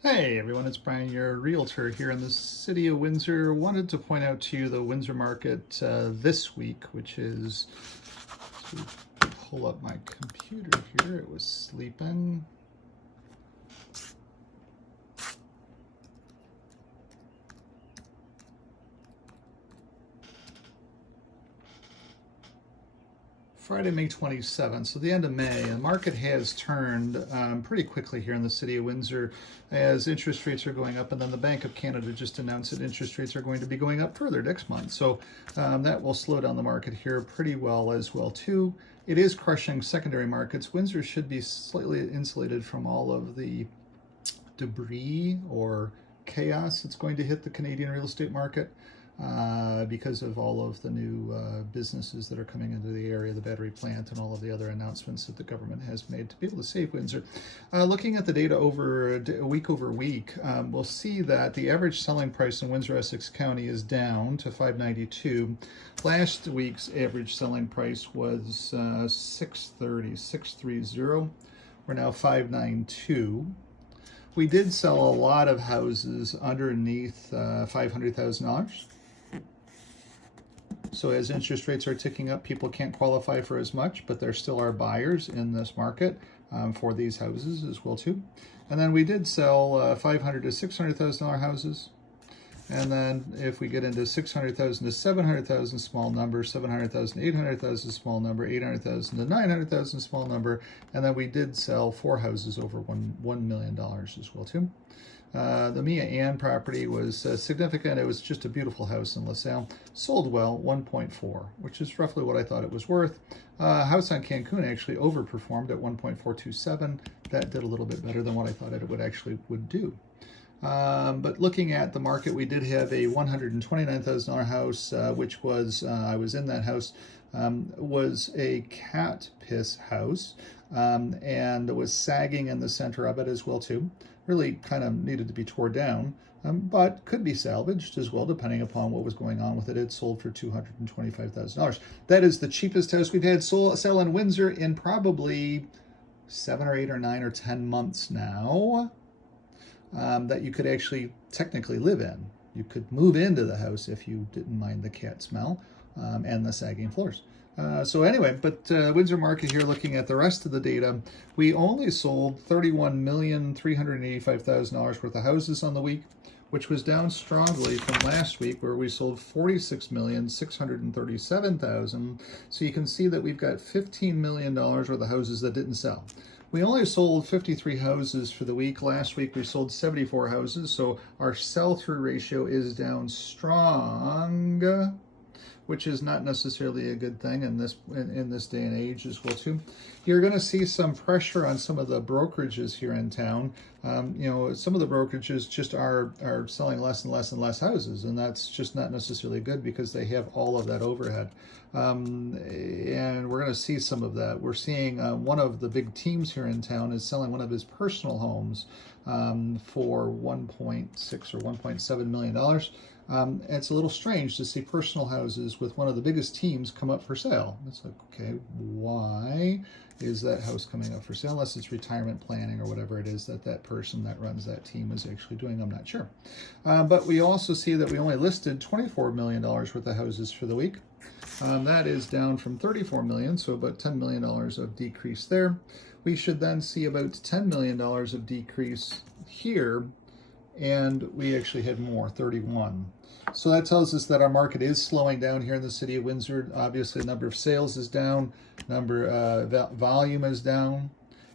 Hey everyone, it's Brian, your realtor here in the city of Windsor. Wanted to point out to you the Windsor market this week, which is, to pull up my computer here, it was sleeping. Friday, May 27th, so the end of May. The market has turned pretty quickly here in the city of Windsor as interest rates are going up, and then the Bank of Canada just announced that interest rates are going to be going up further next month. So that will slow down the market here pretty well as well too. It is crushing secondary markets. Windsor should be slightly insulated from all of the debris or chaos that's going to hit the Canadian real estate market. Because of all of the new businesses that are coming into the area, the battery plant, and all of the other announcements that the government has made to be able to save Windsor. Looking at the data over week over week, we'll see that the average selling price in Windsor, Essex County is down to $592. Last week's average selling price was $630. We're now $592. We did sell a lot of houses underneath $500,000. So as interest rates are ticking up, people can't qualify for as much, but there still are buyers in this market for these houses as well too. And then we did sell $500,000 to $600,000 houses. And then if we get into $600,000 to $700,000, small number, $700,000 to $800,000, small number, $800,000 to $900,000, small number. And then we did sell 4 houses over $1 million as well too. The Mia Ann property was significant. It was just a beautiful house in LaSalle. Sold well, 1.4, which is roughly what I thought it was worth. House on Cancun actually overperformed at 1.427. That did a little bit better than what I thought it would do. But looking at the market, we did have a $129,000 house, which was, I was in that house, was a cat piss house, and was sagging in the center of it as well too. Really kind of needed to be tore down, but could be salvaged as well, depending upon what was going on with it. It sold for $225,000. That is the cheapest house we've had sell in Windsor in probably 7 or 8 or 9 or 10 months now. That you could actually technically live in. You could move into the house if you didn't mind the cat smell and the sagging floors. So anyway, but Windsor market here, looking at the rest of the data, we only sold $31,385,000 worth of houses on the week, which was down strongly from last week where we sold $46,637,000. So you can see that we've got $15 million worth of houses that didn't sell. We only sold 53 houses for the week. Last week we sold 74 houses, so our sell-through ratio is down strong, which is not necessarily a good thing in this day and age as well too. You're going to see some pressure on some of the brokerages here in town. Some of the brokerages just are selling less and less and less houses, and that's just not necessarily good because they have all of that overhead. And we're going to see some of that. We're seeing one of the big teams here in town is selling one of his personal homes for $1.6 or $1.7 million. It's a little strange to see personal houses with one of the biggest teams come up for sale. It's like, okay, why is that house coming up for sale? Unless it's retirement planning or whatever it is that person that runs that team is actually doing, I'm not sure. But we also see that we only listed $24 million worth of houses for the week. That is down from $34 million, so about $10 million of decrease there. We should then see about $10 million of decrease here, and we actually had more, 31. So that tells us that our market is slowing down here in the city of Windsor. Obviously, the number of sales is down, volume is down,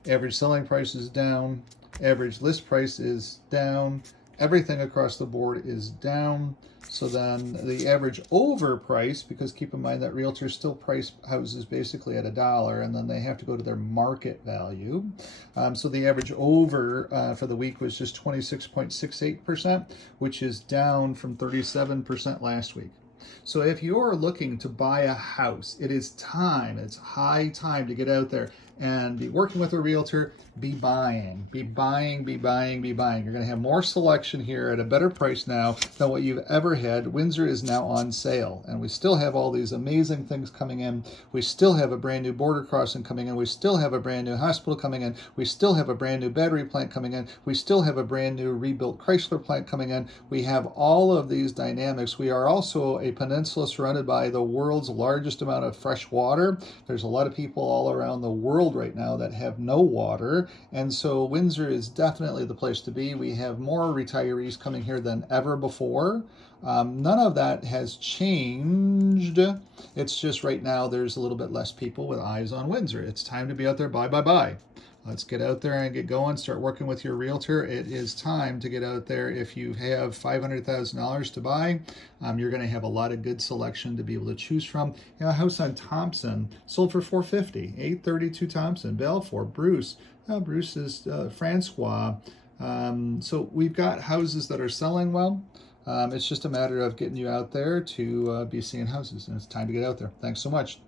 average selling price is down, average list price is down, everything across the board is down. So then the average over price, because keep in mind that realtors still price houses basically at $1, and then they have to go to their market value. So the average over for the week was just 26.68%, which is down from 37% last week. So if you're looking to buy a house, it is time, it's high time to get out there and be working with a realtor, be buying, be buying, be buying, be buying. You're going to have more selection here at a better price now than what you've ever had. Windsor is now on sale, and we still have all these amazing things coming in. We still have a brand new border crossing coming in. We still have a brand new hospital coming in. We still have a brand new battery plant coming in. We still have a brand new rebuilt Chrysler plant coming in. We have all of these dynamics. We are also a peninsula surrounded by the world's largest amount of fresh water. There's a lot of people all around the world right now that have no water, and so Windsor is definitely the place to be. We have more retirees coming here than ever before. None of that has changed. It's just right now there's a little bit less people with eyes on Windsor. It's time to be out there. Buy, buy, buy. Let's get out there and get going. Start working with your realtor. It is time to get out there. If you have $500,000 to buy, you're going to have a lot of good selection to be able to choose from. You know, a house on Thompson sold for $450. 832 Thompson, Balfour, Bruce. Bruce is Francois. So we've got houses that are selling well. It's just a matter of getting you out there to be seeing houses, and it's time to get out there. Thanks so much.